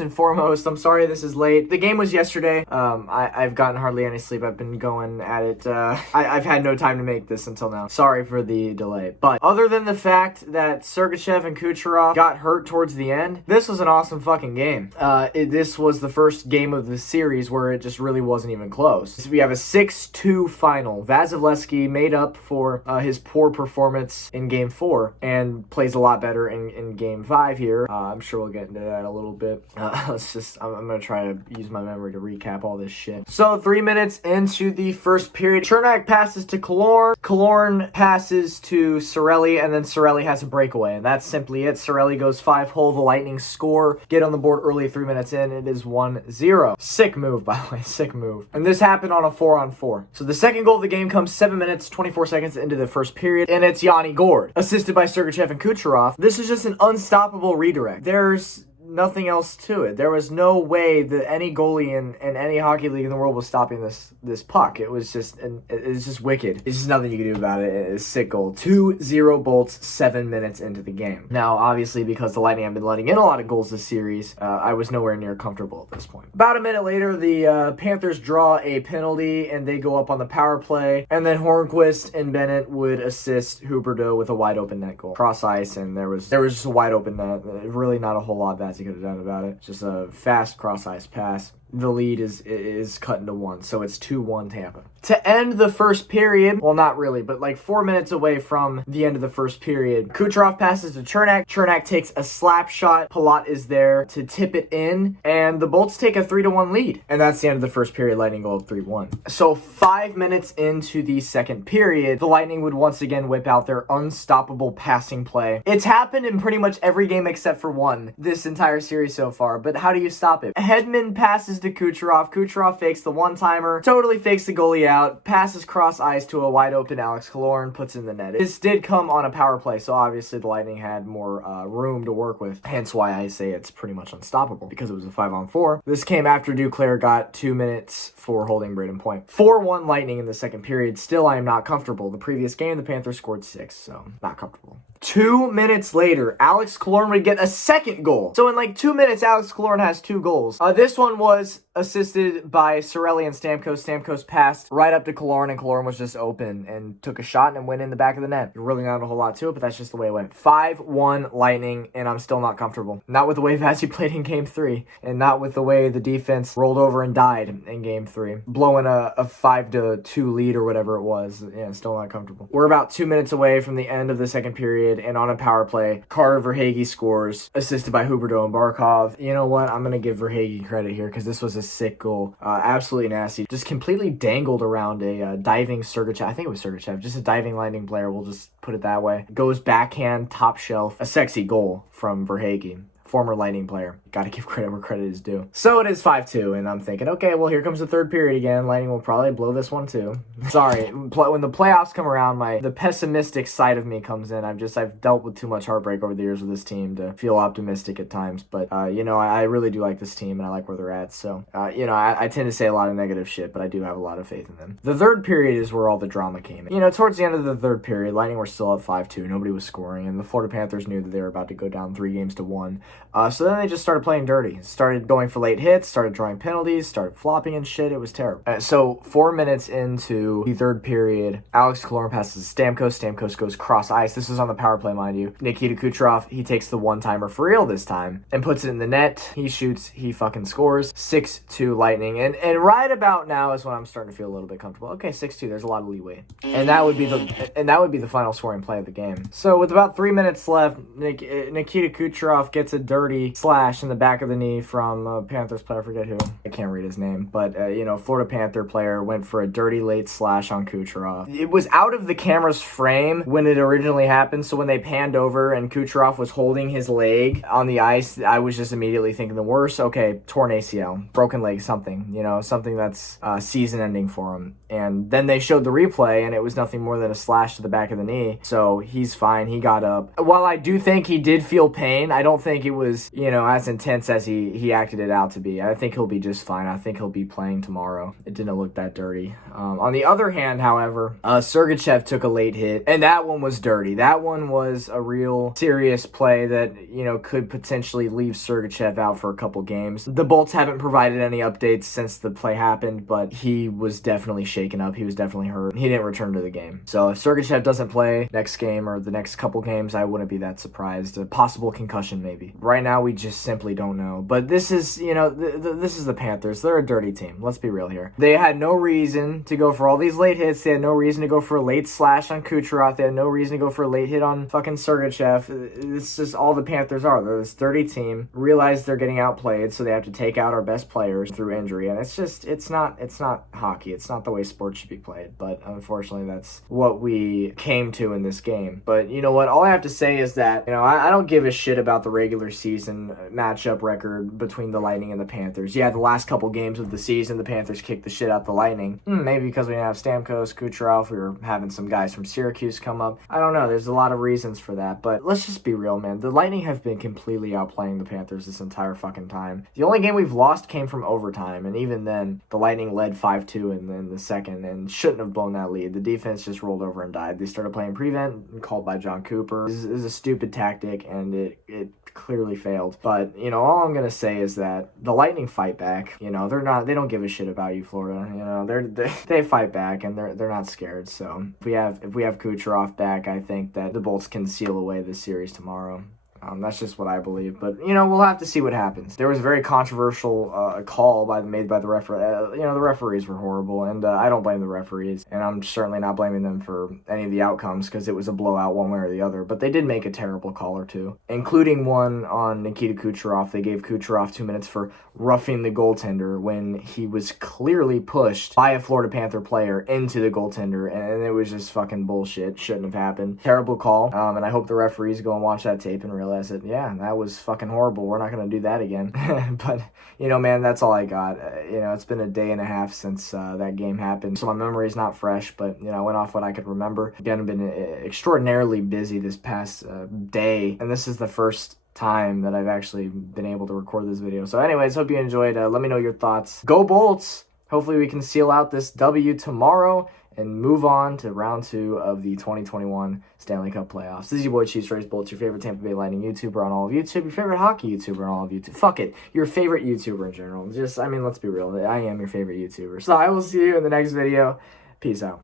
first and foremost, I'm sorry this is late. The game was yesterday. I've gotten hardly any sleep. I've been going at it. I've had no time to make this until now. Sorry for the delay. But other than the fact that Sergachev and Kucherov got hurt towards the end, this was an awesome fucking game. This was the first game of the series where it just really wasn't even close. So we have a 6-2 final. Vasilevsky made up for his poor performance in Game 4 and plays a lot better in Game 5 here. I'm sure we'll get into that a little bit. I'm going to try to use my memory to recap all this shit. So 3 minutes into the first period, Chernak passes to Killorn. Killorn passes to Cirelli, and then Cirelli has a breakaway, and that's simply it. Cirelli goes 5-hole. The Lightning score. Get on the board early, 3 minutes in. It is 1-0. Sick move, by the way. Sick move. And this happened on a 4-on-4. So the second goal of the game comes 7 minutes, 24 seconds into the first period, and it's Yanni Gourde, assisted by Sergachev and Kucherov. This is just an unstoppable redirect. There's nothing else to it. There was no way that any goalie in any hockey league in the world was stopping this puck. It was just wicked. It's just nothing you can do about it. It's a sick goal. 2-0 Bolts 7 minutes into the game. Now, obviously, because the Lightning have been letting in a lot of goals this series, I was nowhere near comfortable at this point. About a minute later, the Panthers draw a penalty, and they go up on the power play, and then Hornquist and Bennett would assist Huberdeau with a wide open net goal. Cross ice, and there was just a wide open net. Really not a whole lot that he could have done about it. Just a fast cross ice pass. The lead is cut into 1, so it's 2-1 Tampa. To end the first period, well, not really, but like 4 minutes away from the end of the first period, Kucherov passes to Chernak. Chernak takes a slap shot. Palat is there to tip it in, and the Bolts take a 3-1 lead. And that's the end of the first period. Lightning go up 3-1. So 5 minutes into the second period, the Lightning would once again whip out their unstoppable passing play. It's happened in pretty much every game except for one this entire series so far, but how do you stop it? Hedman passes to Kucherov. Kucherov fakes the one-timer, totally fakes the goalie out, passes cross ice to a wide-open Alex Killorn, puts in the net. This did come on a power play, so obviously the Lightning had more room to work with, hence why I say it's pretty much unstoppable, because it was a 5-on-4. This came after Duclair got 2 minutes for holding Braden Point. 4-1 Lightning in the second period. Still, I am not comfortable. The previous game, the Panthers scored 6, so not comfortable. 2 minutes later, Alex Killorn would get a second goal. So in like 2 minutes, Alex Killorn has 2 goals. This one was assisted by Cirelli and Stamkos. Stamkos passed right up to Killorn, and Killorn was just open and took a shot and went in the back of the net. Really not a whole lot to it, but that's just the way it went. 5-1 Lightning, and I'm still not comfortable. Not with the way Vasi played in Game 3, and not with the way the defense rolled over and died in Game 3. Blowing a 5-2 lead or whatever it was. Yeah, still not comfortable. We're about 2 minutes away from the end of the second period, and on a power play, Carter Verhaeghe scores, assisted by Huberdeau and Barkov. You know what? I'm going to give Verhaeghe credit here, because this was a sick goal. Absolutely nasty. Just completely dangled around a diving Sergachev. I think it was Sergachev. Just a diving Lightning player. We'll just put it that way. Goes backhand, top shelf. A sexy goal from Verhaeghe. Former Lightning player. Got to give credit where credit is due. So it is 5-2, and I'm thinking, okay, well, here comes the third period again. Lightning will probably blow this one too. Sorry, when the playoffs come around, the pessimistic side of me comes in. I've dealt with too much heartbreak over the years with this team to feel optimistic at times. But I really do like this team, and I like where they're at. So I tend to say a lot of negative shit, but I do have a lot of faith in them. The third period is where all the drama came in. Towards the end of the third period, Lightning were still at 5-2. Nobody was scoring, and the Florida Panthers knew that they were about to go down 3-1. So then they just started playing dirty. Started going for late hits, started drawing penalties, started flopping and shit. It was terrible. So 4 minutes into the third period, Alex Killorn passes Stamkos. Stamkos goes cross ice. This is on the power play, mind you. Nikita Kucherov, he takes the one-timer for real this time and puts it in the net. He shoots. He fucking scores. 6-2 Lightning. And right about now is when I'm starting to feel a little bit comfortable. Okay, 6-2. There's a lot of leeway. And that would be the final scoring play of the game. So with about 3 minutes left, Nikita Kucherov gets a dirty slash in the back of the knee from a Panthers player, I forget who. I can't read his name, but Florida Panther player went for a dirty late slash on Kucherov. It was out of the camera's frame when it originally happened, so when they panned over and Kucherov was holding his leg on the ice, I was just immediately thinking the worst. Okay, torn ACL, broken leg, something that's season ending for him. And then they showed the replay, and it was nothing more than a slash to the back of the knee, so he's fine. He got up. While I do think he did feel pain, I don't think it was, you know, as intense as he acted it out to be. I think he'll be just fine. I think he'll be playing tomorrow. It didn't look that dirty. On the other hand, however, Sergachev took a late hit, and that one was dirty. That one was a real serious play that, you know, could potentially leave Sergachev out for a couple games. The Bolts haven't provided any updates since the play happened, but he was definitely shaken up. He was definitely hurt. He didn't return to the game. So if Sergachev doesn't play next game or the next couple games, I wouldn't be that surprised. A possible concussion maybe. Right now, we just simply don't know. But this is, you know, this is the Panthers. They're a dirty team. Let's be real here. They had no reason to go for all these late hits. They had no reason to go for a late slash on Kucherov. They had no reason to go for a late hit on fucking Sergachev. It's just all the Panthers are. They're this dirty team. Realize they're getting outplayed, so they have to take out our best players through injury. And it's just, it's not hockey. It's not the way sports should be played. But unfortunately, that's what we came to in this game. But you know what? All I have to say is that, you know, I don't give a shit about the regular season matchup record between the Lightning and the Panthers. Yeah, the last couple games of the season, the Panthers kicked the shit out the Lightning. Maybe because we didn't have Stamkos, Kucherov, we were having some guys from Syracuse come up. I don't know. There's a lot of reasons for that. But let's just be real, man. The Lightning have been completely outplaying the Panthers this entire fucking time. The only game we've lost came from overtime, and even then, the Lightning led 5-2 in the second and shouldn't have blown that lead. The defense just rolled over and died. They started playing prevent, called by John Cooper. This is a stupid tactic, and it clearly failed. But, you know, all I'm going to say is that the Lightning fight back. You know, they don't give a shit about you, Florida. You know, they fight back, and they're not scared. So if we have Kucherov back, I think that the Bolts can seal away this series tomorrow. That's just what I believe. But, you know, we'll have to see what happens. There was a very controversial call made by the referee. You know, the referees were horrible, and I don't blame the referees. And I'm certainly not blaming them for any of the outcomes because it was a blowout one way or the other. But they did make a terrible call or two, including one on Nikita Kucherov. They gave Kucherov 2 minutes for roughing the goaltender when he was clearly pushed by a Florida Panther player into the goaltender, and it was just fucking bullshit. Shouldn't have happened. Terrible call. And I hope the referees go and watch that tape and realize that, yeah, that was fucking horrible. We're not going to do that again. But, you know, man, that's all I got. You know, it's been a day and a half since that game happened, so my memory is not fresh, but, you know, I went off what I could remember. Again, I've been extraordinarily busy this past day, and this is the first time that I've actually been able to record this video. So anyways, hope you enjoyed. Let me know your thoughts. Go Bolts! Hopefully we can seal out this W tomorrow and move on to round 2 of the 2021 Stanley Cup playoffs. This is your boy Chiefs Race Bolts, your favorite Tampa Bay Lightning YouTuber on all of YouTube, your favorite hockey YouTuber on all of YouTube. Fuck it, your favorite YouTuber in general. Just, I mean, let's be real. I am your favorite YouTuber. So I will see you in the next video. Peace out.